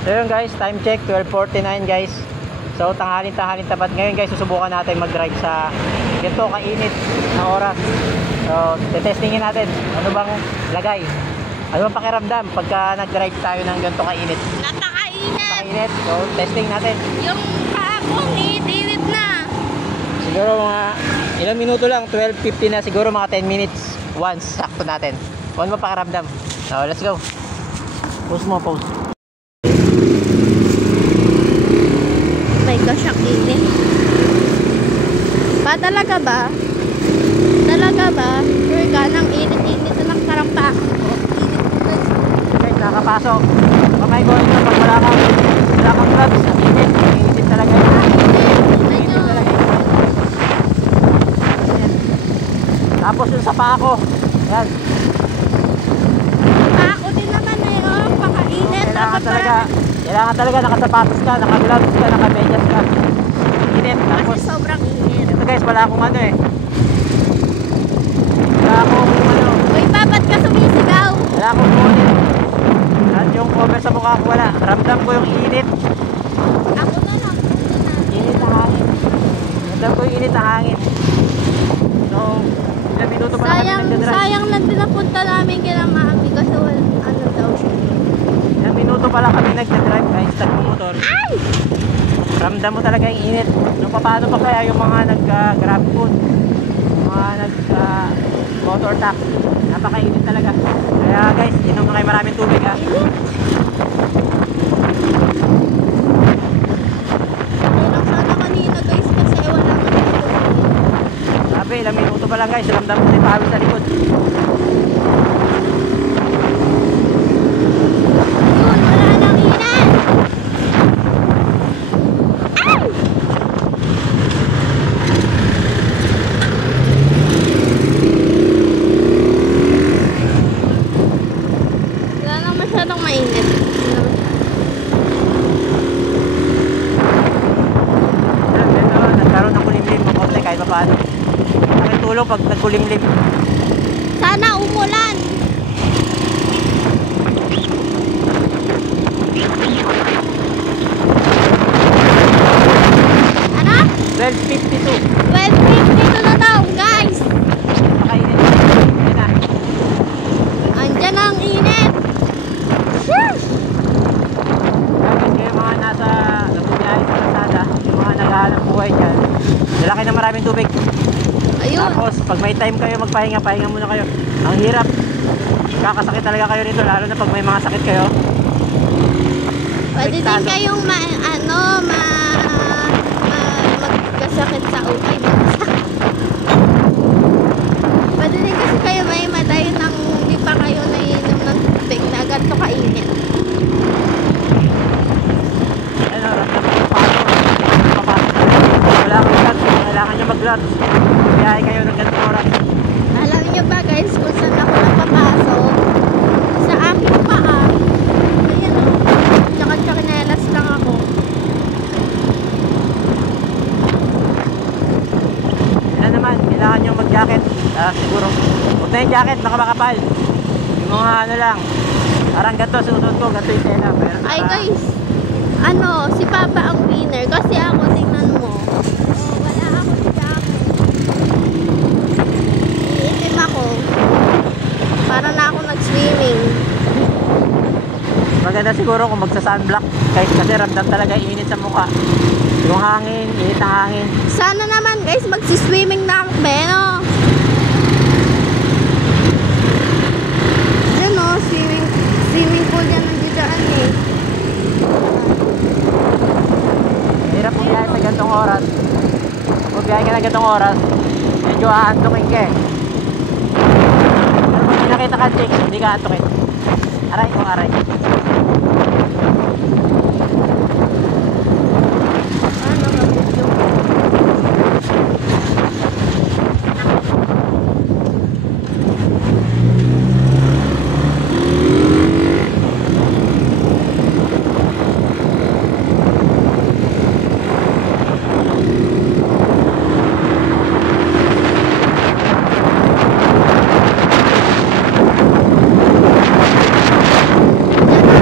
So yun guys, time check 12:49 guys. So tanghalin tapat ngayon guys, susubukan natin mag-drive sa ganito kainit na oras. So testingin natin ano bang lagay, ano bang pakiramdam pagka nag-drive tayo ng ganito kainit. Napakainit. So testing natin. Yung kahapon init na. Siguro mga ilang minuto lang, 12:50 na, siguro mga 10 minutes once sakto natin. Ano bang pakiramdam? So let's go. Pause mo, pause. My gosh, ang init. Talaga ba? Talaga ba? Sure ka, nang init-init na ng karampa. Guys, nakapasok. Kamay ko ito pag wala kang gloves. Ang init. Init talaga yun. Init talaga yun. Tapos yung sa paa ko. Yan. Ako din naman eh, oh, pakainit. Kailangan talaga nakasapatos ka, naka-gloves ka, naka-medyas ka. Init. Tapos, kasi sobrang init. ito guys, wala akong ano eh. Wala akong ano. Uy, babat ka sumisigaw? Wala akong bonnet. At yung cover sa mukha ko wala. Ramdam ko yung init. Ako na lang. Init na hangin. Ramdam ko yung init na hangin. So, ilang minuto pa lang kami nagdadrive. Sayang lang din napunta namin kila mami kasi wala, ano daw siya. Ilang minuto pa lang kami nagdadrive guys, nagmumotor. Ay! Ramdam mo talaga yung init. Nung paano pa kaya yung mga nag-grab food, mga nag-motor taxi, napakainit talaga. Kaya guys, inom na kayo maraming tubig ha. Kailang sana kanina guys kasi wala nga dito. Sabi, ilang minuto pa lang guys, ramdam ko na yung pawis sa likod. Yun, wala nang init! Ay! Wala nang masyadong mainit. Nagkaroon ng kulimlim, makonte kahit pa paano. Aking tulong pag nagkulimlim. Sana umulan! Ano? 12:52. 12:52 na daw, guys! Napakainit. Ayun na. Andyan ang init! Shoo! Guys, kayo mga nasa nabubiyahe sa kalsada, yung mga naghahanap buhay dyan, dala kayo ng maraming tubig. Ayun! Tapos pag may time kayo magpahinga, pahinga muna kayo. Ang hirap, kakasakit talaga kayo rito, lalo na pag may mga sakit kayo. Pwede din kayong magkasakit sa ulo. Pwede din kasi kayo may matay nang hindi pa kayo naiinom ng tubig na ganito kainit. Ano, ramdam ko yung papasok talaga. Wala akong gloves, kailangan nyo mag-gloves. Biyahe kayo ng ganitong oras. Alam niyo ba guys kung saan ako napapasok? Sa aking paa. Ayan o. Tsaka chinelas lang ako. Yan naman, kailangan nyo mag-jacket. Siguro, huwag na yung jacket, baka makapal. Yung mga ano lang, parang ganito, susunod ko, ganito yung tela. Pero Ay guys, ano, si Papa ang winner. Kasi ako, tingnan mo. Oh, wala ako sa jacket. Iitim ako. Para na ako nag-swimming. maganda siguro kung magsa-sunblock. Kasi ramdam talaga yung init sa mukha. Yung hangin, init ng hangin. Sana naman guys, magsi-swimming na ako, no? Yan o, swimming pool yan nandiyan eh. Hirap kung biyahe sa gantong oras. Kung biyahe ka na gantong oras, medyo aantukin ka eh. Pero kung may nakita ka chicks, hindi ka aantukin. Aray kung aray. Ano ka video? Yan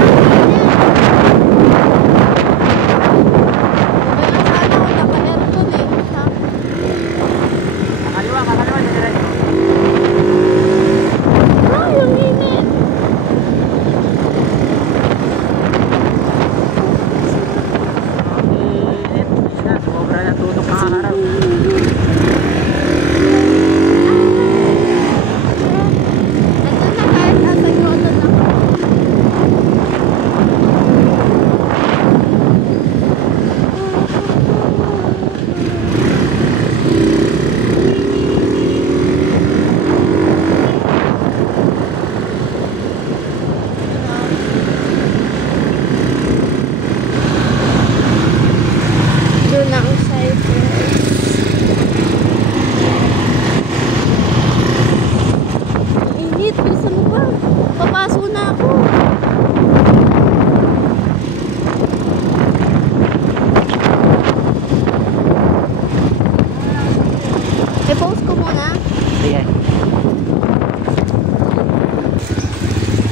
I-post ko muna. Sige.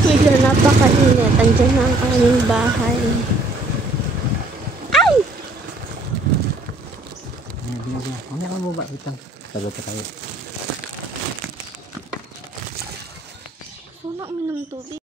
Medyo napakainit. Andyan na ang aming bahay. Ay! Mamaya ka mo ba? Wait lang. Sagot pa tayo. Gusto na uminom tubig.